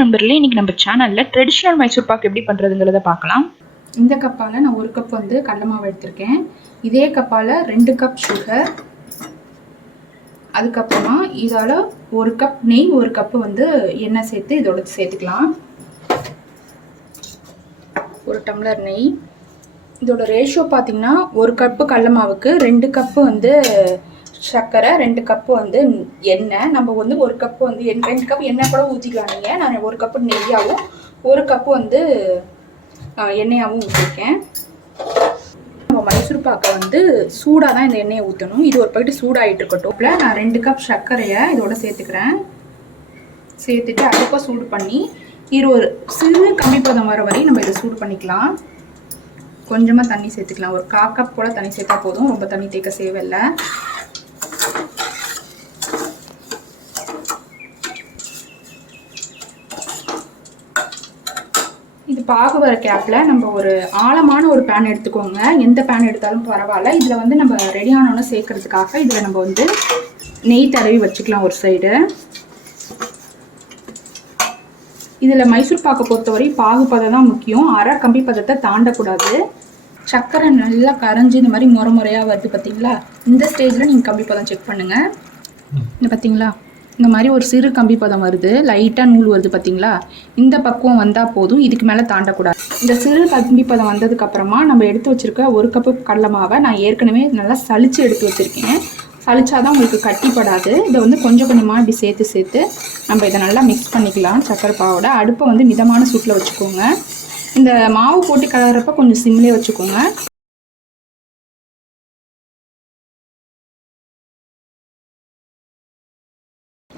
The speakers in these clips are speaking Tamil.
நண்பர்களே, இன்னைக்கு நம்ம சேனல்ல ட்ரெடிஷனல் மைசூர் பாக் எப்படி பண்றதுங்கிறத பார்க்கலாம். இந்த கப்பால நான் 1 கப் வந்து கடலை மாவு எடுத்திருக்கேன். இதே கப்பால 2 கப் சுகர், அதுக்கப்புறமா இதால 1 கப் நெய், 1 கப் வந்து எண்ணெய் சேர்த்து இதோட சேர்த்துக்கலாம். 1 டம்ளர் நெய். இதோட ரேஷியோ பார்த்தீங்கன்னா 1 கப்பு கடலை மாவுக்கு 2 கப்பு வந்து சர்க்கரை, 2 கப்பு வந்து எண்ணெய். நம்ம வந்து 1 கப்பு வந்து 2 கப் எண்ணெய் கூட ஊற்றிக்கலாம் நீங்கள். நான் 1 கப்பு நெய்யாகவும் 1 கப்பு வந்து எண்ணெயாகவும் ஊற்றிருக்கேன். நம்ம மைசூர் பாக்கை வந்து சூடாக தான் இந்த எண்ணெயை ஊற்றணும். இது ஒரு பாக்கெட்டு சூடாகிட்டு இருக்கட்டும். இப்போ நான் 2 கப் சர்க்கரையை இதோட சேர்த்துக்கிறேன். சேர்த்துட்டு அடுப்பை சூடு பண்ணி இது ஒரு சிறு கம்மி பதம் வர வரை நம்ம இதை சூடு பண்ணிக்கலாம். கொஞ்சமாக தண்ணி சேர்த்துக்கலாம். ஒரு 1/4 கப் போல் தண்ணி சேர்த்தா போதும், ரொம்ப தண்ணி தேக்க தேவையில்லை. இது பாகு வர கேப்பில் நம்ம ஒரு ஆழமான ஒரு பேன் எடுத்துக்கோங்க. எந்த பேன் எடுத்தாலும் பரவாயில்ல. இதில் வந்து நம்ம ரெடியானோன்னு சேர்க்கறதுக்காக இதில் நம்ம வந்து நெய் தடவி வச்சுக்கலாம் ஒரு சைடு. இதில் மைசூர் பாக்கை பொறுத்தவரை பாகு பதம் தான் முக்கியம். அரை கம்பி பதத்தை தாண்டக்கூடாது. சர்க்கரை நல்லா கரைஞ்சி இந்த மாதிரி முறையாக வருது பார்த்தீங்களா? இந்த ஸ்டேஜில் நீங்கள் கம்பி பதம் செக் பண்ணுங்கள். இந்த பார்த்தீங்களா, இந்த மாதிரி ஒரு சிறு கம்பி பதம் வருது, லைட்டாக நூல் வருது பார்த்தீங்களா? இந்த பக்குவம் வந்தால் போதும், இதுக்கு மேலே தாண்டக்கூடாது. இந்த சிறு கம்பி பதம் வந்ததுக்கப்புறமா நம்ம எடுத்து வச்சுருக்க 1 கப்பு கடலை மாவை நான் ஏற்கனவே நல்லா சளிச்சு எடுத்து வச்சுருக்கேன். சளிச்சாதான் உங்களுக்கு கட்டிப்படாது. இதை வந்து கொஞ்சம் கொஞ்சமாக இப்படி சேர்த்து நம்ம இதை நல்லா மிக்ஸ் பண்ணிக்கலாம். சர்க்கரை பாவோட அடுப்பை வந்து மிதமான சூட்டில் வச்சுக்கோங்க. இந்த மாவு போட்டு கலர்றப்ப கொஞ்சம் சிம்லேயே வச்சுக்கோங்க.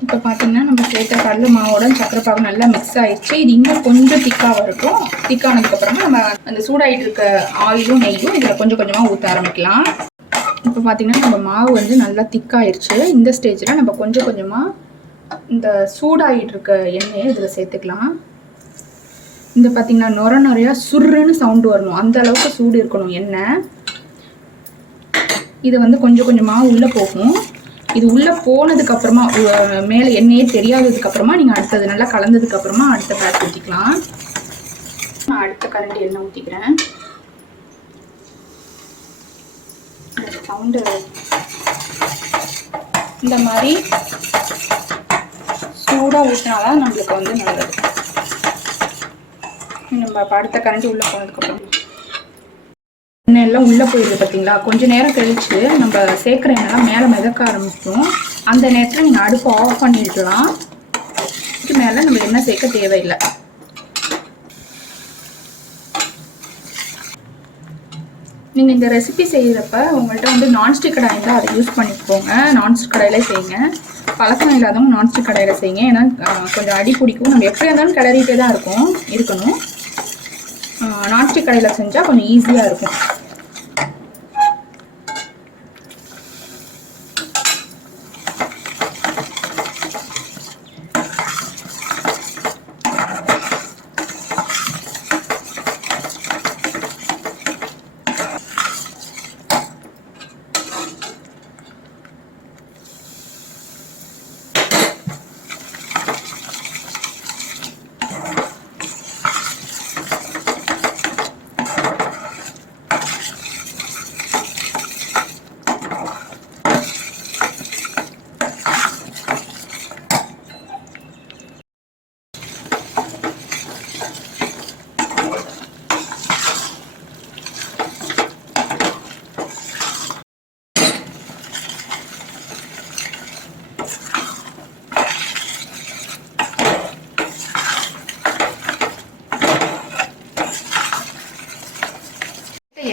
இப்போ பார்த்தீங்கன்னா நம்ம சேர்த்த கடலை மாவோட சர்க்கரை பாவு நல்லா மிக்ஸ் ஆயிடுச்சு. இது இன்னும் கொஞ்சம் திக்காக வரட்டும். திக்கானதுக்கப்புறமா நம்ம அந்த சூடாகிட்டு இருக்க ஆயிலும் நெய்யும் இதில் கொஞ்சம் கொஞ்சமாக ஊற்ற ஆரம்பிக்கலாம். இப்போ பார்த்தீங்கன்னா நம்ம மாவு வந்து நல்லா திக்காயிடுச்சு. இந்த ஸ்டேஜில் நம்ம கொஞ்சம் கொஞ்சமாக இந்த சூடாகிட்டு இருக்க எண்ணெயை இதில் சேர்த்துக்கலாம். இந்த பார்த்தீங்கன்னா நிறையா சுருன்னு சவுண்டு வரணும், அந்த அளவுக்கு சூடு இருக்கணும் எண்ணெய். இது வந்து கொஞ்சம் கொஞ்சமாக உள்ளே போகும். இது உள்ளே போனதுக்கப்புறமா மேலே எண்ணெயே தெரியாததுக்கப்புறமா நீங்கள் அடுத்தது நல்லா கலந்ததுக்கப்புறமா அடுத்த பேட்ச் ஊற்றிக்கலாம். நான் அடுத்த கரண்டி எண்ணெய் ஊற்றிக்கிறேன். சவுண்டு இந்த மாதிரி சூடாக ஊற்றினாதான் நம்மளுக்கு வந்து நல்லது. நம்ம அடுத்த கரண்டி உள்ளே போனதுக்கப்புறம் எண்ணெய் எல்லாம் உள்ளே போயிடுது பார்த்தீங்களா? கொஞ்சம் நேரம் கழிச்சு நம்ம சேர்க்குற எண்ணெய்லாம் மேலே மிதக்க ஆரம்பிக்கும். அந்த நேரத்தில் நீங்கள் அடுப்பை ஆஃப் பண்ணிடலாம். இதுக்கு மேலே நம்ம எண்ணெய் சேர்க்க தேவையில்லை. நீங்கள் இந்த ரெசிபி செய்கிறப்ப உங்கள்கிட்ட வந்து நான்ஸ்டிக் கடாய் இருந்தால் அதை யூஸ் பண்ணிக்கோங்க. நான்ஸ்டிக் கடாயில் செய்யுங்க. பழக்கம் இல்லாதவங்க நான்ஸ்டிக் கடாயில் செய்யுங்க. ஏன்னா கொஞ்சம் அடி பிடிக்கும். நம்ம எப்படி இருந்தாலும் கிளறிட்டே தான் இருக்கணும். நான்ஸ்டிக் கடாயில் செஞ்சால் கொஞ்சம் ஈஸியாக இருக்கும்.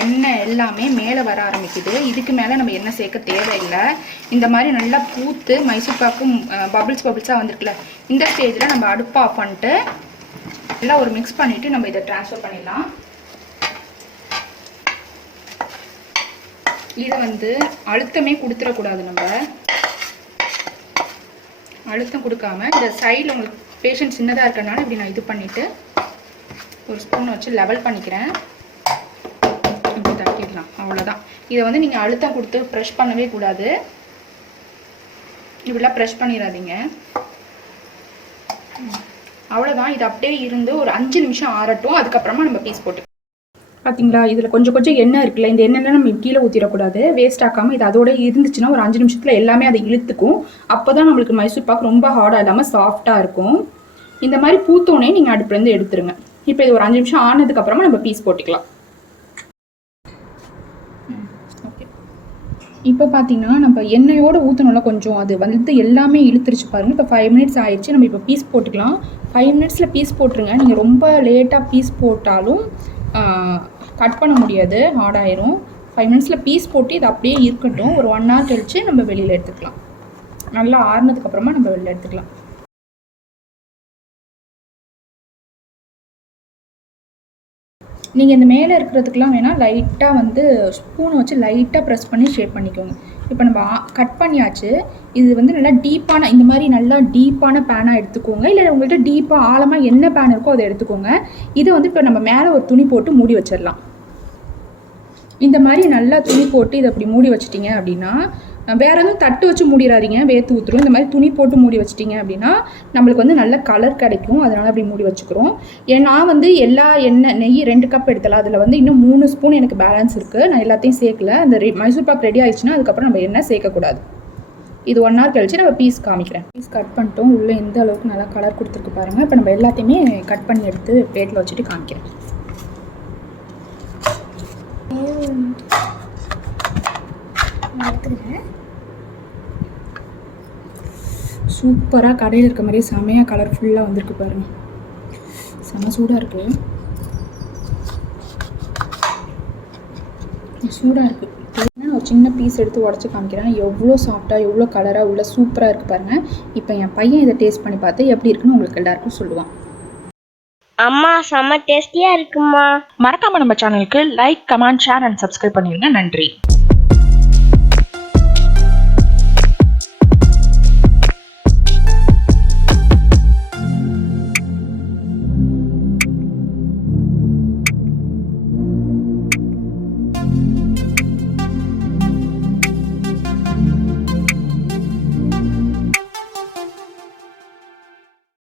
எண்ணெய் எல்லாமே மேலே வர ஆரம்பிக்குது. இதுக்கு மேலே நம்ம எண்ணெய் சேர்க்க தேவையில்லை. இந்த மாதிரி நல்லா பூத்து மைசூர் பாக்கும் பபிள்ஸாக வந்துருக்குல்ல, இந்த ஸ்டேஜில் நம்ம அடுப்பை ஆஃப் பண்ணிட்டு எல்லாம் ஒரு மிக்ஸ் பண்ணிவிட்டு நம்ம இதை ட்ரான்ஸ்ஃபர் பண்ணிடலாம். இதை வந்து அழுத்தமே கொடுத்துடக்கூடாது. நம்ம அழுத்தம் கொடுக்காம இந்த சைடில் உங்களுக்கு பேஷண்ட் சின்னதாக இருக்கிறனால இப்படி நான் இது பண்ணிவிட்டு ஒரு ஸ்பூன் வச்சு லெவல் பண்ணிக்கிறேன். இப்படி தட்டிடலாம், அவ்வளோதான். இதை வந்து நீங்கள் அழுத்தம் கொடுத்து ப்ரெஷ் பண்ணவே கூடாது. இப்படிலாம் ப்ரெஷ் பண்ணிடாதீங்க. அவ்வளோதான். இது அப்படியே இருந்து ஒரு 5 நிமிஷம் ஆறட்டும். அதுக்கப்புறமா நம்ம பீஸ் போட்டு பார்த்தீங்களா, இதில் கொஞ்சம் கொஞ்சம் எண்ணெய் இருக்குல்ல, இந்த எண்ணெய்லாம் நம்ம கீழே ஊற்றிடக்கூடாது. வேஸ்ட் ஆக்காமல் இது அதோட இருந்துச்சுன்னா ஒரு 5 நிமிஷத்தில் எல்லாமே அதை இழுத்துக்கும். அப்போ தான் நம்மளுக்கு மைசூர் பாக் ரொம்ப ஹார்டாக இல்லாமல் சாஃப்டாக இருக்கும். இந்த மாதிரி பூத்தோனே நீங்கள் அடுப்புலேருந்து எடுத்துருங்க. இப்போ இது ஒரு 5 நிமிஷம் ஆனதுக்கப்புறமா நம்ம பீஸ் போட்டுக்கலாம். ஓகே, இப்போ பார்த்தீங்கன்னா நம்ம எண்ணெயோடு ஊற்றணும்ல கொஞ்சம், அது வந்து எல்லாமே இழுத்துருச்சு பாருங்கள். இப்போ 5 மினிட்ஸ் ஆயிடுச்சு. நம்ம இப்போ பீஸ் போட்டுக்கலாம். 5 மினிட்ஸில் பீஸ் போட்டுருங்க. நீங்கள் ரொம்ப லேட்டாக பீஸ் போட்டாலும் கட் பண்ண முடியாது, ஹார்டாயிரும். 5 மினிட்ஸில் பீஸ் போட்டு இது அப்படியே இருக்கட்டும். ஒரு 1 hour கழிச்சு நம்ம வெளியில் எடுத்துக்கலாம். நல்லா ஆறுனதுக்கப்புறமா நம்ம வெளியில் எடுத்துக்கலாம். நீங்கள் இந்த மேலே இருக்கிறதுக்கெலாம் வேணால் லைட்டாக வந்து ஸ்பூனை வச்சு லைட்டாக ப்ரெஸ் பண்ணி ஷேப் பண்ணிக்கோங்க. இப்போ நம்ம கட் பண்ணியாச்சு. இது வந்து நல்லா டீப்பான, இந்த மாதிரி நல்லா டீப்பான பேனாக எடுத்துக்கோங்க. இல்லை உங்கள்கிட்ட டீப்பாக ஆழமாக என்ன பேன் இருக்கோ அதை எடுத்துக்கோங்க. இதை வந்து இப்போ நம்ம மேலே ஒரு துணி போட்டு மூடி வச்சிடலாம். இந்த மாதிரி நல்லா துணி போட்டு இதை அப்படி மூடி வச்சிட்டிங்க அப்படின்னா, வேறு எதுவும் தட்டு வச்சு மூடிடாதீங்க, வேர்த்து ஊற்றுரும். இந்த மாதிரி துணி போட்டு மூடி வச்சிட்டிங்க அப்படின்னா நம்மளுக்கு வந்து நல்ல கலர் கிடைக்கும். அதனால் அப்படி மூடி வச்சுக்கிறோம். நான் வந்து எல்லா நெய் 2 கப் எடுத்தலாம். அதில் வந்து இன்னும் 3 ஸ்பூன் எனக்கு பேலன்ஸ் இருக்குது. நான் எல்லாத்தையும் சேர்க்கல. அந்த மைசூர் பாக் ரெடி ஆயிடுச்சுன்னா அதுக்கப்புறம் நம்ம எண்ணெய் சேர்க்கக்கூடாது. இது 1 hour கழிச்சு நம்ம பீஸ் காமிக்கிறேன். பீஸ் கட் பண்ணிட்டோம். உள்ளே எந்த அளவுக்கு நல்லா கலர் கொடுத்துருக்கு பாருங்கள். இப்போ நம்ம எல்லாத்தையுமே கட் பண்ணி எடுத்து பிளேட்டில் வச்சுட்டு காமிக்கிறேன். சூப்பராக கடையில் இருக்க மாதிரியே செமையாக கலர்ஃபுல்லாக வந்திருக்கு பாருங்கள். செம சூடாக இருக்குது. நான் ஒரு சின்ன பீஸ் எடுத்து உடச்சி காமிக்கிறேன். எவ்வளோ சாஃப்டாக, எவ்வளோ கலராக உள்ள சூப்பராக இருக்குது பாருங்கள். இப்போ என் பையன் இதை டேஸ்ட் பண்ணி பார்த்து எப்படி இருக்குன்னு உங்களுக்கு எல்லாருக்கும் சொல்லுவான். அம்மா செம்ம டேஸ்டியாக இருக்குமா. மறக்காம நம்ம சேனலுக்கு like, comment, share and subscribe பண்ணிடுங்க. நன்றி.